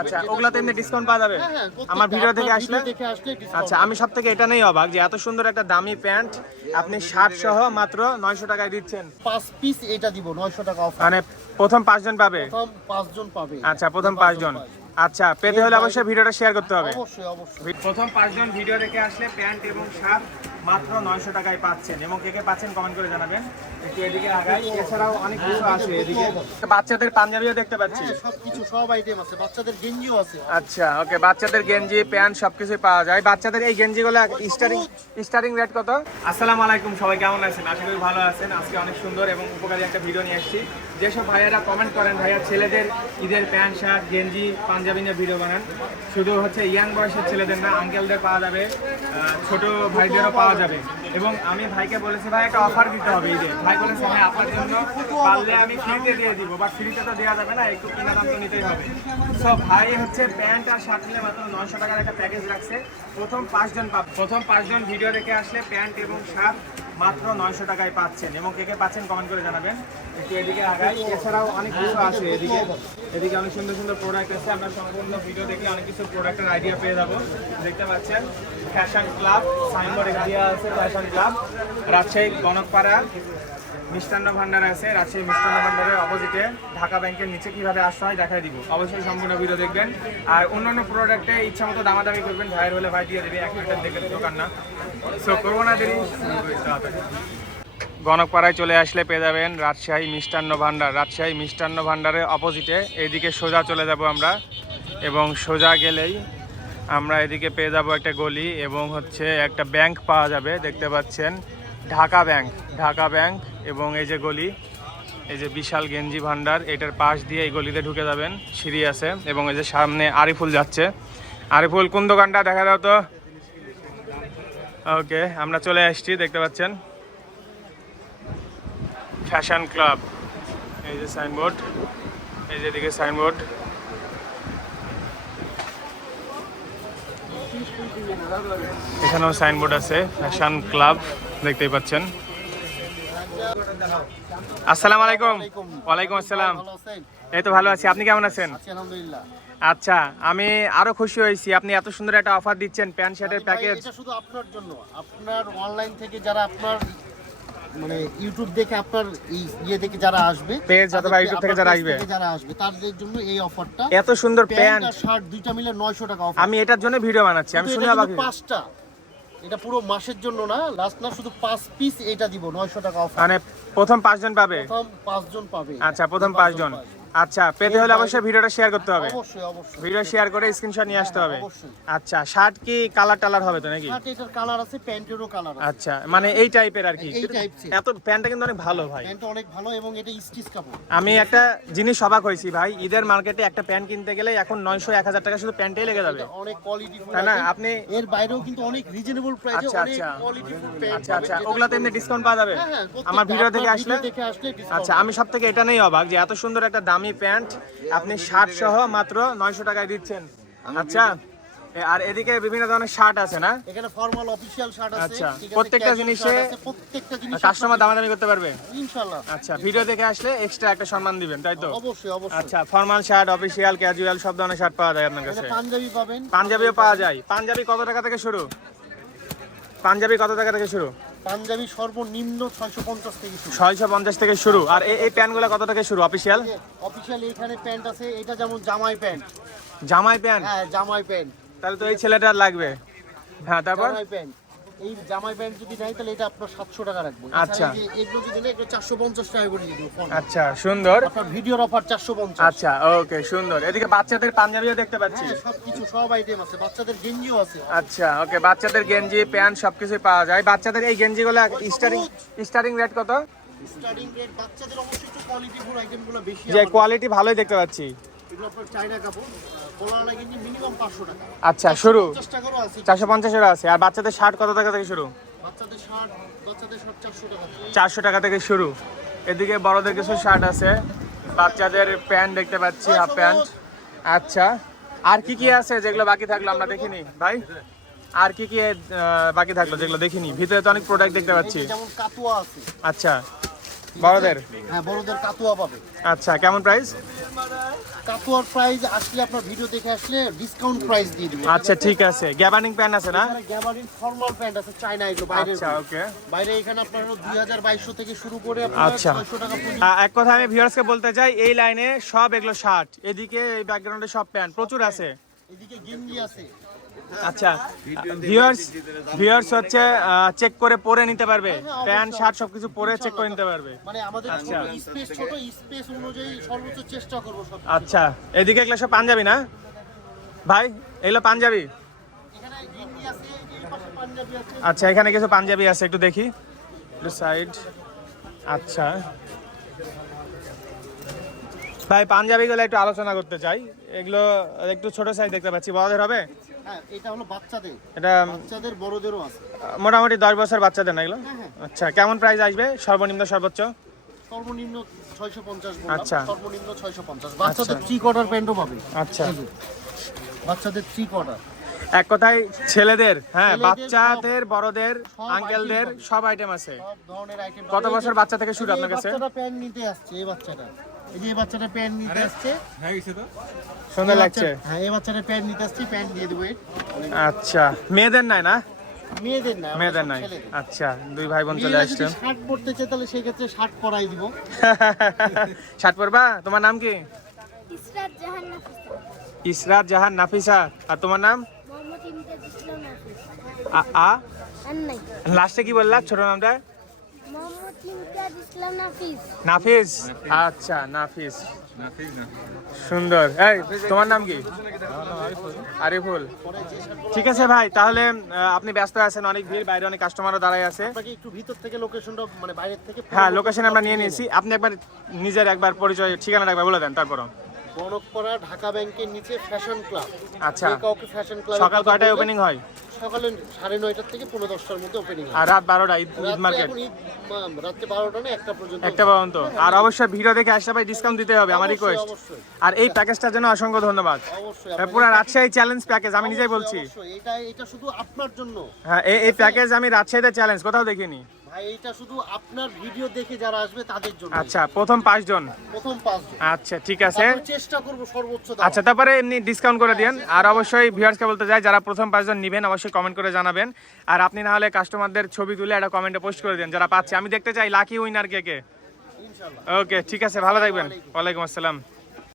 আচ্ছা ওগুলাতে এমনি ডিসকাউন্ট পাওয়া যাবে? হ্যাঁ, হ্যাঁ, আমার ভিডিও থেকে আসলে? আচ্ছা আমি সব থেকে এটা নেই অবাক যে এত সুন্দর একটা দামি প্যান্ট আপনি শার্ট সহ মাত্র নয়শো টাকায় দিচ্ছেন। পাঁচ পিস এটা দিব নয়শো টাকা অফার মানে প্রথম পাঁচজন পাবে? প্রথম পাঁচজন পাবে। আচ্ছা প্রথম পাঁচজন। আচ্ছা পেতে হলে অবশ্যই ভিডিওটা শেয়ার করতে হবে। অবশ্যই অবশ্যই। প্রথম পাঁচজন ভিডিও দেখে আসলে প্যান্ট এবং শার্ট মাত্র নয়শো টাকায় পাচ্ছেন। এবং কে কে পাচ্ছেন কমেন্ট করে জানাবেন। একটু এদিকে আগাই। এছাড়াও অনেক কিছু আছে এদিকে। বাচ্চাদের পাঞ্জাবিও দেখতে পাচ্ছি। হ্যাঁ সবকিছু সব আইটেম আছে। বাচ্চাদের গেঞ্জিও আছে। আচ্ছা ওকে বাচ্চাদের গেঞ্জি প্যান্ট সবকিছুই পাওয়া যায়। বাচ্চাদের এই গেঞ্জিগুলো স্টারিং স্টারিং রেট কত? আসসালামু আলাইকুম সবাই কেমন আছেন? আশা করি ভালো আছেন। আজকে অনেক সুন্দর এবং উপকারী একটা ভিডিও নিয়ে এসেছি যেসব ভাইয়ারা কমেন্ট করেন, ভাইয়া ছেলেদের ঈদের প্যান্ট, শার্ট, গেঞ্জি পাঞ্জাবি নিয়ে ভিডিও বানান। শুধু হচ্ছে ইয়াং বয়সের ছেলেদের না আঙ্কেলদের পাওয়া যাবে ছোট ভাইদেরও পাওয়া যাবে। এবং আমি ভাইকে বলেছি, ভাই, একটা অফার দিতে হবে ঈদে। ভাই বলেছে ভাই আপনার জন্য পারলে আমি ফ্রিতে দিয়ে দিব বাট ফ্রিতে তো দেওয়া যাবে না, একটু কিনা দাম তো নিতেই হবে। সব ভাই হচ্ছে প্যান্ট আর শার্ট নিলে মাত্র নয়শো টাকার একটা প্যাকেজ রাখছে। প্রথম পাঁচজন পাব। প্রথম পাঁচজন ভিডিও দেখে আসলে প্যান্ট এবং শার্ট মাত্র নয়শো টাকায় পাচ্ছেন। এবং কে কে পাচ্ছেন কমেন্ট করে জানাবেন। একটু এদিকে আগাই। এছাড়াও অনেক কিছু আছে এদিকে। এদিকে অনেক সুন্দর সুন্দর প্রোডাক্ট আছে। আমরা সম্পূর্ণ ভিডিও দেখে অনেক কিছু প্রোডাক্টের আইডিয়া পেয়ে যাব। দেখতে পাচ্ছেন ফ্যাশন ক্লাব সাইনবোর্ড দেওয়া আছে ফ্যাশন ক্লাব রাজশাহী, কনকপাড়া। মিষ্টান্ন ভান্ডার আছে, রাজশাহী মিষ্টান্ন ভান্ডারের অপোজিটে ঢাকা ব্যাংকের নিচে কীভাবে আসতে হয় দেখাই দিব? অবশ্যই সম্পূর্ণ ভিডিও দেখবেন। আর অন্যান্য প্রোডাক্টে ইচ্ছা মতো দামাদামি করবেন, ভাইয়ের হলে ভাই দিয়ে দেবে, এক লিটার দেখে দোকান না। সো করব না দেরি। গণকপাড়ায় চলে আসলে পেয়ে যাবেন রাজশাহী মিষ্টান্ন ভান্ডার। রাজশাহী মিষ্টান্ন ভান্ডারের অপোজিটে এইদিকে সোজা চলে যাব আমরা এবং সোজা গেলেই আমরা এদিকে পেয়ে যাব একটা গলি এবং হচ্ছে একটা ব্যাংক পাওয়া যাবে, দেখতে পাচ্ছেন ঢাকা ব্যাংক ঢাকা ব্যাংক এবং এই যে গলি, এই যে বিশাল গেঞ্জি ভান্ডার, এটার পাশ দিয়ে এই গলিতে ঢুকে যাবেন, সিঁড়ি আছে এবং এই যে সামনে আরিফুল যাচ্ছে। আরিফুল কোন দোকানটা, দেখা দাও তো। ওকে, আমরা চলে আসছি, দেখতে পাচ্ছেন? ফ্যাশন ক্লাব এই যে সাইনবোর্ড এই যে দিকে সাইনবোর্ড এখানেও সাইনবোর্ড আছে ফ্যাশন ক্লাব দেখতেই পাচ্ছেন। আসসালামু আলাইকুম। ওয়ালাইকুম আসসালাম। এই তো ভালো আছি। আপনি কেমন আছেন? আলহামদুলিল্লাহ। আচ্ছা আমি আরও খুশি হয়েছি। আপনি এত সুন্দর একটা অফার দিচ্ছেন প্যান্ট শার্টের প্যাকেজ এটা শুধু আপনার জন্য। আপনার অনলাইন থেকে যারা আপনার মানে ইউটিউব দেখে আপনার ইয়ে দেখে যারা আসবে Page অথবা তাদেরকে থেকে যারা আসবে। যারা আসবে তাদের জন্য এই অফারটা এত সুন্দর প্যান্ট প্যান্ট। শার্ট দুইটা মিলে 900 টাকা অফার আমি এটার জন্য ভিডিও বানাচ্ছি। আমি শুনে অবাক পাঁচটা। এটা পুরো মাসের জন্য না লাস্ট না শুধু পাঁচ পিস এটা দিব 900 টাকা অফার মানে প্রথম পাঁচজন পাবে? প্রথম পাঁচজন পাবে। আচ্ছা প্রথম পাঁচজন। আচ্ছা পেতে হলে অবশ্যই ভিডিওটা শেয়ার করতে হবে। অবশ্যই অবশ্যই। ভিডিও শেয়ার করে স্ক্রিনশট নিয়ে আসতে হবে। আচ্ছা শার্ট কি কালার টালার হবে তো নাকি? শার্ট এটার কালার আছে প্যান্টেরও কালার আছে। আচ্ছা মানে এই টাইপের আর কি। এত প্যান্টটা কিন্তু অনেক ভালো ভাই। প্যান্টটা অনেক ভালো এবং এটা স্টিচ কাপড়। আমি একটা জিনিস অবাক হয়েছি ভাই ঈদের মার্কেটে একটা প্যান্ট কিনতে গেলে এখন নয়শো এক হাজার টাকা শুধু প্যান্টেই লেগে যাবে। অনেক কোয়ালিটি তাই না? আপনি এর বাইরেও কিন্তু অনেক রিজনেবল প্রাইসে আচ্ছা, অনেক আচ্ছা। কোয়ালিটি প্যান্ট আচ্ছা আচ্ছা। ওগুলাতে এমনি ডিসকাউন্ট পাওয়া যাবে? হ্যাঁ, হ্যাঁ, আমার ভিডিও থেকে আসলে আচ্ছা আমি সব থেকে এটা নেই অবাক যে এত সুন্দর একটা দামি প্যান্ট আপনি শার্ট সহ মাত্র নয়শো টাকায় দিচ্ছেন। আচ্ছা আর এদিকে বিভিন্ন ধরনের শার্ট আছে না? এখানে ফর্মাল অফিশিয়াল শার্ট আছে আচ্ছা, প্রত্যেকটা জিনিসে প্রত্যেকটা জিনিস কাস্টমার দামাদামি করতে পারবে? ইনশাআল্লাহ। আচ্ছা ভিডিও দেখে আসলে এক্সট্রা একটা সম্মান দিবেন তাই তো? অবশ্যই অবশ্যই। আচ্ছা ফর্মাল শার্ট অফিসিয়াল ক্যাজুয়াল সব ধরনের শার্ট পাওয়া যায় আপনার কাছে। পাঞ্জাবি পাবেন। পাঞ্জাবিও পাওয়া যায়। পাঞ্জাবি কত টাকা থেকে শুরু? পাঞ্জাবি কত টাকা থেকে শুরু? পাঞ্জাবি সর্বনিম্ন 650 থেকে শুরু। ছয়শো পঞ্চাশ থেকে শুরু। আর এই- এই প্যান্টগুলো কত থেকে শুরু অফিসিয়াল অফিশিয়াল এখানে প্যান্ট আছে এটা যেমন জামাই প্যান্ট। জামাই প্যান্ট? হ্যাঁ জামাই প্যান্ট। তাহলে তো এই ছেলেটার লাগবে। হ্যাঁ তারপর? জামাই প্যান্ট। এই জামাই প্যান্ট যদি নাই তাহলে এটা আপনার 700 টাকা রাখব। আচ্ছা। এগুলো যদি নেই এগুলো 450 টাকা করে ফোন। আচ্ছা সুন্দর। আপনার ভিডিওর অফার 450 আচ্ছা ওকে সুন্দর। এদিকে বাচ্চাদের পাঞ্জাবিও দেখতে পাচ্ছি। হ্যাঁ সবকিছু সব আইটেম আছে। বাচ্চাদের গেঞ্জিও আছে। আচ্ছা ওকে বাচ্চাদের গেঞ্জি প্যান্ট সবকিছুই পাওয়া যায়। বাচ্চাদের এই গেঞ্জিগুলো স্টারিং স্টারিং রেট কত? স্টার্টিং রেট বাচ্চাদের অবশ্যই একটু কোয়ালিটিফুল আইটেমগুলো বেশি যে কোয়ালিটি ভালোই দেখতে পাচ্ছি। এগুলো আপনার চাইনা কাপড় কলার গেঞ্জি মিনিমাম 500 টাকা। আচ্ছা শুরু। 50 টাকারও আছে। চারশো পঞ্চাশের আছে। আর বাচ্চাদের শার্ট কত টাকা থেকে শুরু? বাচ্চাদের শার্ট বাচ্চাদের শার্ট 400 টাকা চারশো টাকা থেকে শুরু। এদিকে বড়দের কিছু শার্ট আছে। বাচ্চাদের প্যান্ট দেখতে পাচ্ছি হাফ প্যান্ট আচ্ছা আর কি কি আছে যেগুলো বাকি থাকল আমরা দেখিনি? ভাই আর কি কি বাকি থাকল যেগুলো দেখিনি? ভিতরে তো অনেক প্রোডাক্ট দেখতে পাচ্ছি। যেমন কাতুয়া আছে। আচ্ছা বড়দের? হ্যাঁ বড়দের কাতুয়া পাবে। আচ্ছা কেমন প্রাইস কাতুয়ার প্রাইস আসলে আপনার ভিডিও দেখে আসলে ডিসকাউন্ট প্রাইস দিয়ে দিবেন। আচ্ছা ঠিক আছে। গ্যাবার্নিং প্যান্ট আছে না? গ্যাবারিন ফর্মাল প্যান্ট আছে চায়না এগুলো বাইরে আচ্ছা ওকে বাইরে এখানে আপনার দুই হাজার বাইশশো থেকে শুরু করে আপনার আচ্ছা। ছয়শো টাকা এক কথা আমি ভিউয়ার্সকে বলতে চাই এই লাইনে সব এগুলো শার্ট এদিকে এই ব্যাকগ্রাউন্ডে সব প্যান্ট প্রচুর আছে। এদিকে গেঞ্জি আছে। আচ্ছা ভিউয়ার্স ভিউয়ার্স হচ্ছে চেক করে পরে নিতে পারবে। প্যান্ট শার্ট সবকিছু পরে চেক করে নিতে পারবে। মানে আমাদের আচ্ছা। স্পেস ছোট স্পেস অনুযায়ী সর্বোচ্চ চেষ্টা করব সব আচ্ছা এদিকে এগুলো সব পাঞ্জাবি না? ভাই এগুলো পাঞ্জাবি? আচ্ছা এখানে কিছু পাঞ্জাবি আছে একটু দেখি। সাইড আচ্ছা। ভাই পাঞ্জাবিগুলো একটু আলোচনা করতে চাই। এগুলো একটু ছোট সাইজ দেখতে পাচ্ছি। বড়দের হবে? হ্যাঁ এটা হলো বাচ্চাদের। এটা বাচ্চাদের বড়দেরও আছে। মোটামুটি দশ বছর বাচ্চাদের না এগুলো? হ্যাঁ হ্যাঁ। আচ্ছা কেমন প্রাইস আসবে? সর্বনিম্ন সর্বোচ্চ? সর্বনিম্ন আচ্ছা। সর্বনিম্ন ছয়শো পঞ্চাশ। বাচ্চাদের থ্রি কোয়ার্টার প্যান্টও পাবে। আচ্ছা। বাচ্চাদের কোয়ার্টার এক কথায় ছেলেদের হ্যাঁ বাচ্চাদের বড়দের আঙ্কেলদের সব আইটেম আছে। কত বছর বাচ্চা থেকে শুরু আপনার কাছে? বাচ্চাটা প্যান্ট নিতে আসছে এই বাচ্চাটা। এই যে এই বাচ্চাটা প্যান্ট নিতে আসছে। সুন্দর লাগছে। হ্যাঁ এই বাচ্চাটা প্যান্ট নিতে আসছে প্যান্ট দিয়ে দেবো আচ্ছা। মেয়েদের নাই না? মেয়েদের না মেয়েদের নাই। আচ্ছা দুই ভাই বোন চলে আসছেন। শার্ট পরতে তাহলে সেক্ষেত্রে শার্ট পরাই দিব। শার্ট পরবা? তোমার নাম কি? ইসরাত জাহান নাফিসা। ইসরাত জাহান নাফিসা। আর তোমার নাম? মোহাম্মদ ইমতিয়াজ ইসলাম নাফিস। আ আ? লাস্টে কি বললা? ছোট নামটা? নাফিস। নাফিস? আচ্ছা নাফিস। সুন্দর। এই তোমার নাম কি? আরিফুল। ঠিক আছে ভাই তাহলে আপনি ব্যস্ত আছেন অনেক ভিড় বাইরে অনেক কাস্টমারও দাঁড়ায় আছে। একটু ভিতর থেকে লোকেশনটা মানে বাইরের থেকে হ্যাঁ লোকেশন আমরা নিয়ে নিয়েছি। আপনি একবার নিজের একবার পরিচয় ঠিকানাটা একবার বলে দেন তারপরও। বনকপাড়া ঢাকা ব্যাংকের নিচে ফ্যাশন ক্লাব আচ্ছা। কাউকে ফ্যাশন ক্লাব সকাল কয়টায় ওপেনিং হয়? সকালে সাড়ে নয়টার থেকে পনেরো দশটার মধ্যে ওপেনিং আর রাত বারোটা ঈদ মার্কেট? রাত্রে বারোটা না একটা পর্যন্ত একটা পর্যন্ত। আর অবশ্যই ভিডিও দেখে আসলে ভাই ডিসকাউন্ট দিতে হবে আমার রিকোয়েস্ট আর এই প্যাকেজটার জন্য অসংখ্য ধন্যবাদ। পুরো রাজশাহী চ্যালেঞ্জ প্যাকেজ আমি নিজেই বলছি। এটা এটা শুধু আপনার জন্য। হ্যাঁ এই এই প্যাকেজ আমি রাজশাহীতে চ্যালেঞ্জ কোথাও দেখিনি। ভাই এটা শুধু আপনার ভিডিও দেখে যারা আসবে তাদের জন্য। আচ্ছা প্রথম জন। আচ্ছা ঠিক আছে। চেষ্টা করব সর্বোচ্চ আচ্ছা তারপরে এমনি ডিসকাউন্ট করে দিন আর অবশ্যই ভিউয়ার্সকে বলতে চাই যারা প্রথম নেবেন অবশ্যই কমেন্ট করে জানাবেন। আর আপনি না হলে কাস্টমারদের ছবি তুলে একটা কমেন্টে পোস্ট করে দিন যারা পাচ্ছে। আমি দেখতে চাই লাকি উইনার কে কে? ওকে ঠিক আছে ভালো থাকবেন। ওয়ালাইকুম আসসালাম।